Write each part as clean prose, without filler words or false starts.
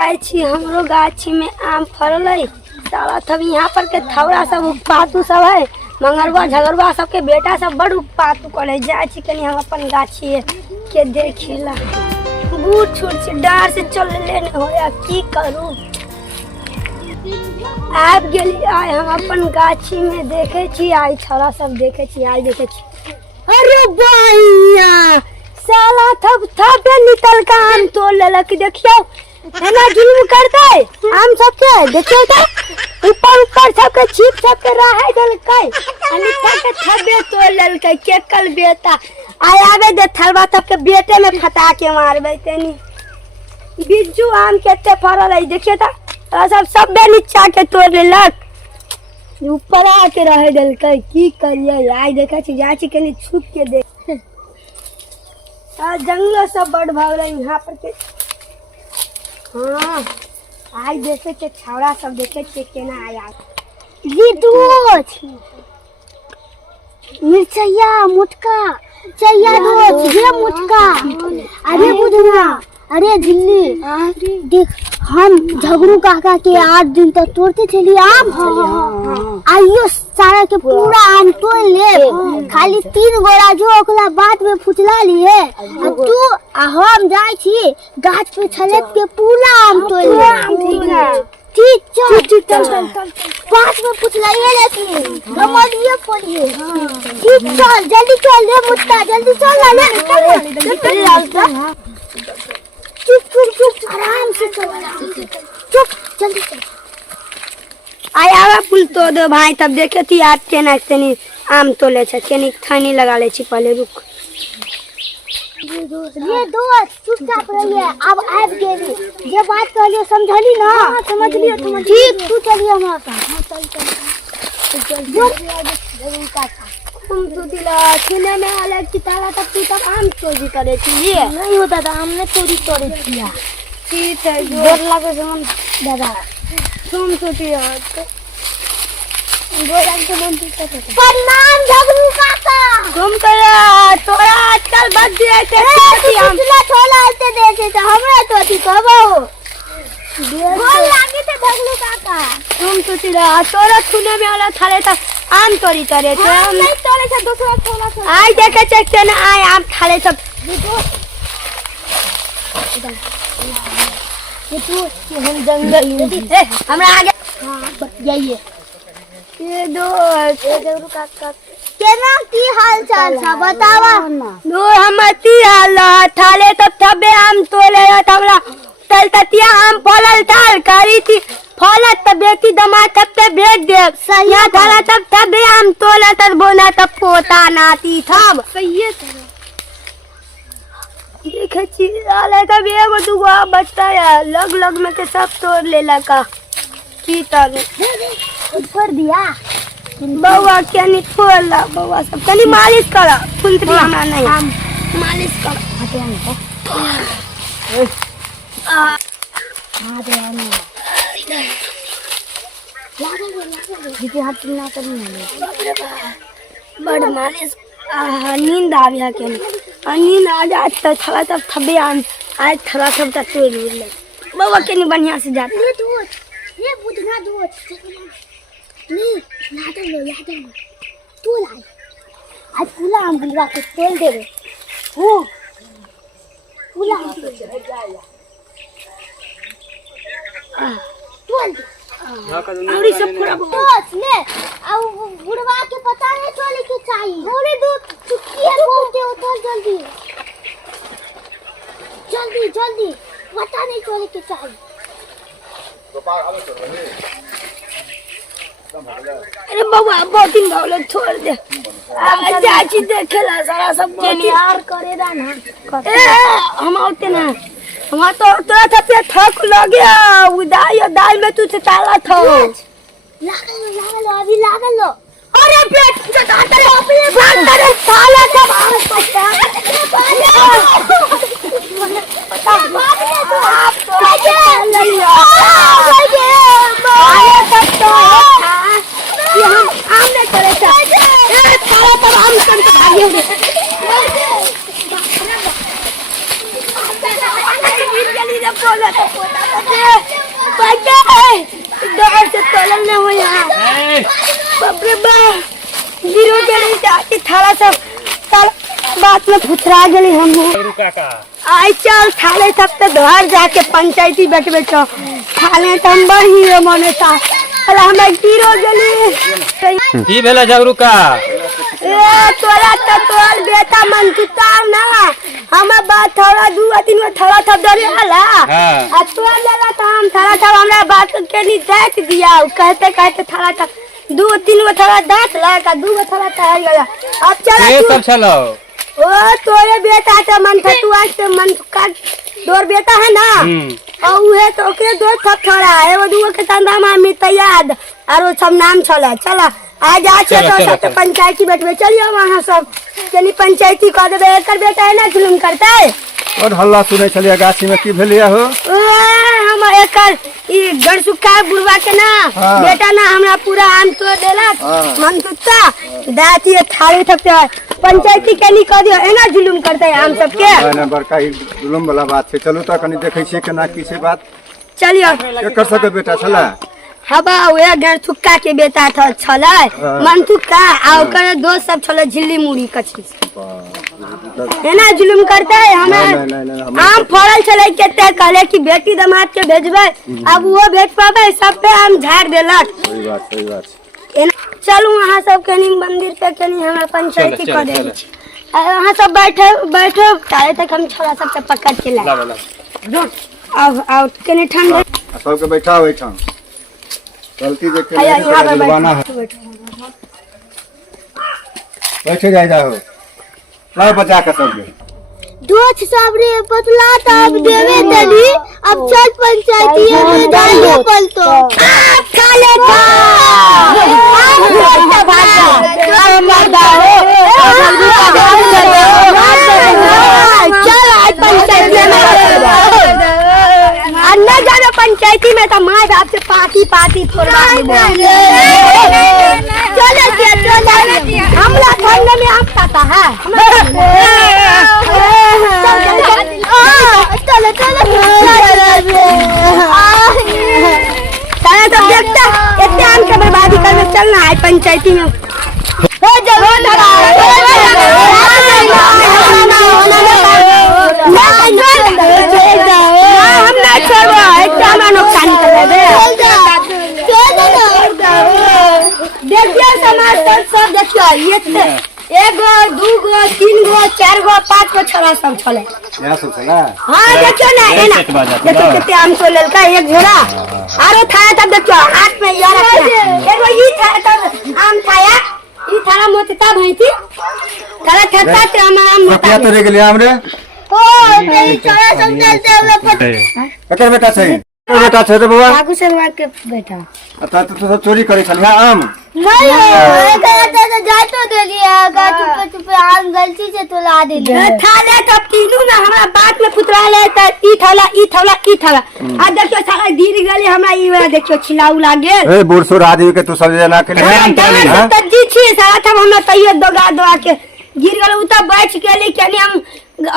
हमरो गाछी में आम फरल है। साला सब यहाँ पर के थौड़ा सब उत्पातु सब है। मंगरवा झगड़वा सबके बेटा सब बड़ उत्पातु करे। जाए कनी हम अपन गाछी के देखिला। बूढ़ छोट से डार से चल लेने हो या की करूं। आप गेली आय हम अपन गाछी में देखे छी। आई थौड़ा सब देखे छी। आई देखे छी। अरे भैया साला थप थपे निकल का आम तोड़ लेलक। देखियो है ना जुल्म करता है आम सबके। देखियो तो ऊपर ऊपर सबके छीप सबके रहे देलकै। अनिता के थबे तोड़ लेलकै। के कल बेटा आय आवे दे थलवा सबके बेटे में फटा के मारबे तनी। बिज्जू आम केते फरल है। देखियो तो सब नीचा के तोड़ लेलक। ऊपर आके रहे देलकै। की करिए आई देखा छी जाय छी कनी छुप के देख। जंगल सब बड़ भाग रहे यहाँ पर के। हाँ आई देखे के छावड़ा सब देखे के केना आया। ये दूध मिर्चैया मुटका चैया दूध ये मुटका। अरे बुधना अरे झिल्ली देख हम झगड़ू काका के 8 दिन तक तोड़ते चली आम। आइयो सारा के पूरा आम तोड़ ले। खाली 3 गोरा जो ओकरा बाद में फुचला लिए। तू हम जाय छी गाछ पे छलक के पूरा आम तोड़ ले। ठीक चल 5 में फुचलाइए लेकिन समझिए पड़िए। ठीक चल जल्दी चल ले मुट्टा जल्दी चल ले। चुप आराम से चुप जल्दी चल। आया पुल तो दो भाई तब देखे थी आज केना तनी आम तोले छ। केनी थानी लगा ले छी पहले रुक। ये दोस्त चुपचाप रहिए। अब आब गेली जे बात कहलियो समझली ना। समझ लियो ठीक तू चलिए हमारे साथ। तुम तो दिला सुने में आले कि तारा तब तू तब आम चोरी करे थी। ये नहीं होता था हमने चोरी करे किया। ठीक है जोर लगे सुन दादा तुम सोची प्रणाम झगड़ू काका। तुम करा तोरा आजकल बच दिए थे हम छोला आते देखे तो हमरे तो थी कहबो बोल लागे थे झगड़ू काका। तुम सोची रहा तोरा सुने में आला थाले तक आम चोरी करे थे। हम नहीं तोरे से दूसरा छोला आई देखे चेक ना आए आम थाले सब। ये तू हम जंगल में हमरा आगे हां जाइए। ये दोस्त जरूर काका केना की हाल चाल छ बतावा। दूर हमती हाल थाले तब थबे आम तोले हमरा तलततिया आम फलल ताल करी थी फलत तब बेटी दमाद तब पे भेज दे। सही थाला तब थबे आम तोले तर बोला तब पोता नाती थब सही है। देखे छी आले का भी एगो दुगो बचता है लग में के सब तोड़ लेला का। की तने ऊपर दिया बउआ के नहीं छोड़ला। बउआ सब कनी मालिश कर फुलतरी हमरा नहीं मालिश कर हटे हाथ ना करी बड़ मालिश। नींद आ गया के नींद आ जाए तो थला तब थबे आम आज थला सब तक तोड़ ले। बउआ के नहीं बढ़िया से जाते ये बुधना दूध नहीं याद लो तू लाई आज पूरा आम बुलवा के तेल दे दे। हो पूरा सब पूरा बस ले अब बुढ़वा के पता नहीं चले के चाहिए। थोड़ी दूर चुटकी है बोलते उतर जल्दी पता नहीं चले के चाहिए। अरे बाबा बहुत दिन भावले छोड़ दे अब चाची देखेला सारा सब यार करेला ना। हम आते ना हम तो तोरा पे थक लगे दाल में तू से ताला था लागल अभी लागल। अरे पेट से काटले अपने भात ताला सब आम पता आप तो लिया आए तब तो ये हम आम नहीं करे थे ताला पर आम कर भागे जल्दी जब बोला तो अरे बा गिरो गेली जाती थाला सब बात में फुसरा गेली हम आई चल थाले तब तो घर जाके पंचायती बैठबे तो थाले तो हम बढ़ी मने था अरे हम गिरो गेली की भेला जगरुका ए तोरा तो तोर बेटा मन तुता ना हम बात थोड़ा दू तीन में थोड़ा था डरे हला आ तोर लेला तो हम थोड़ा था हमरा बात के नहीं देख दिया कहते कहते थोड़ा था दू तीन में थोड़ा दांत लगा दू में थोड़ा था गया अब चला के सब चलो ओ तोरे बेटा तो मन था तू आज तो मन का तोर बेटा है ना और उहे तो ओकरे दो थप थोड़ा है वो दू के तंदा मामी तैयार और सब नाम चला चला आज आके तो सब पंचायती बैठबे चलियो वहां सब चली पंचायती कर देबे एकर बेटा है ना जुलुम करता है और हल्ला सुनै छलिया गाछी में की भेलिया हो हम एकर ई गड़सुक्का बुढ़वा के ना बेटा ना हमरा पूरा आम तो देलक मन तुत्ता दाती थाली थकते पंचायती के नहीं कर दियो एना जुलुम करता है हम सब के ना बड़का ही जुलुम वाला बात है चलू त कनी देखै छियै केना की छै बात चलियो एकर सबके बेटा छला हबा वे गड़सुक्का के बेटा था छलै मनतुक्का आ ओकर दोस्त सब छलै झिल्ली मुड़ी कछी एना जुलुम करता है हमें आम फड़ल चले केते कहले कि बेटी दामाद के भेजबे अब वो भेज पाबे सब पे आम झाड़ देलक सही बात चलू वहाँ सब कनी मंदिर पे कनी हमरा पंचायती कर दे वहाँ सब बैठो तारे तक हम छोरा सब से पकड़ के ला अब आउट कनी ठंडे सबके बैठा बैठा गलती देख के जुर्माना है बैठे जाओ ला बचा के सबके दोस्त सब रे पतला तब देवे तनी अब चल पंचायती में जाइए पल तो खाले खा चल आज पंचायती में अन्ना जानो पंचायती में तो माँ बाप से पार्टी थोड़ा चलो हमला ठंड में आम खाता है चलो तो देखता इतने आम के बर्बादी करके चलना है पंचायती में हम ना छोड़ो इतना नुकसान कर देखिए समाज सब देखियो ये एगो दूगो तीनगो चारगो पांचगो छोरा सब चले यहां सब चला हां देखियो ना एना देखियो कितने आम को लेलका एक झोरा आरो थाया तब देखियो हाथ में यार एगो ई था तब आम खाया ई थारा मोटता भईती तारा ठट्टा से हमारा आम मोटा क्या तो रे गेली आम रे ओ तेरी छोरा सब चलते हुए फट एकर बेटा छै बेटा छै रे बाबा काकू से मार के बैठा आता तो सब चोरी करे छलिया आम नहीं कहता तो जातो दे दिया गाटू पे आम गलती से तो ला दे थाले तब तीनों में हमरा बात में पुतरा ले त ई थाला आ देखियो सारा गिर गेली हमरा ई वाला देखियो छिलाउ लागे ए बुढ़सुर आदमी के तू सब जना के त जी छी सारा था हमरा तइयो दोगा के गिर गेल उ त बैठ गेली केनी हम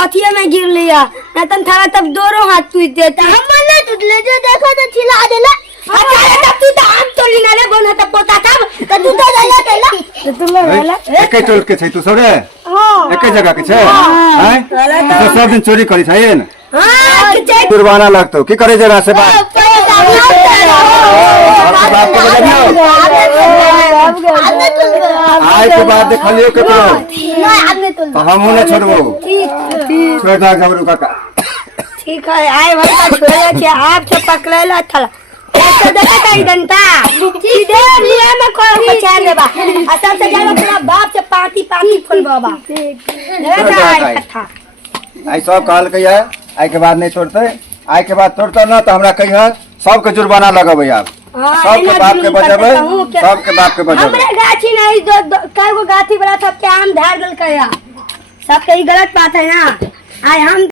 अथिए में गिर लिया न तन थारा तब दोनों हाथ टूट देता हम ने टूटले जो देखो तो छिला देला अरे तब तू तो आम तोड़ी ना ले बोना तब पोता तब तो तू तो ले तेला तो तू ले एके टोल के छै तू सब रे हां एके जगह के छै हैं तो सब दिन चोरी करी छै न हां के जुर्माना लगतो की करे जरा से बात आज के बाद देखलियो केकरो हम ने छोड़बो ठीक छोड़ दा जबरू काका ठीक है आए भाई छोड़े के आप से पकड़ेला था तो देखता ही डंटा सीधे मुंह में को चार देबा आ सबसे ज्यादा तेरा बाप से पार्टी खोल बाबा देखा आई सब कहल के आई के बाद नहीं छोड़ते आई के बाद तोड़ता ना तो हमरा कहिया सबके जुर्माना लगबै आप सबके बाप के बजाबे सबके बाप के बजाबे हमरे गाछी नहीं कईगो गाछी बड़ा सबके आम धार देल कया सबके ई गलत बात है ना आय हम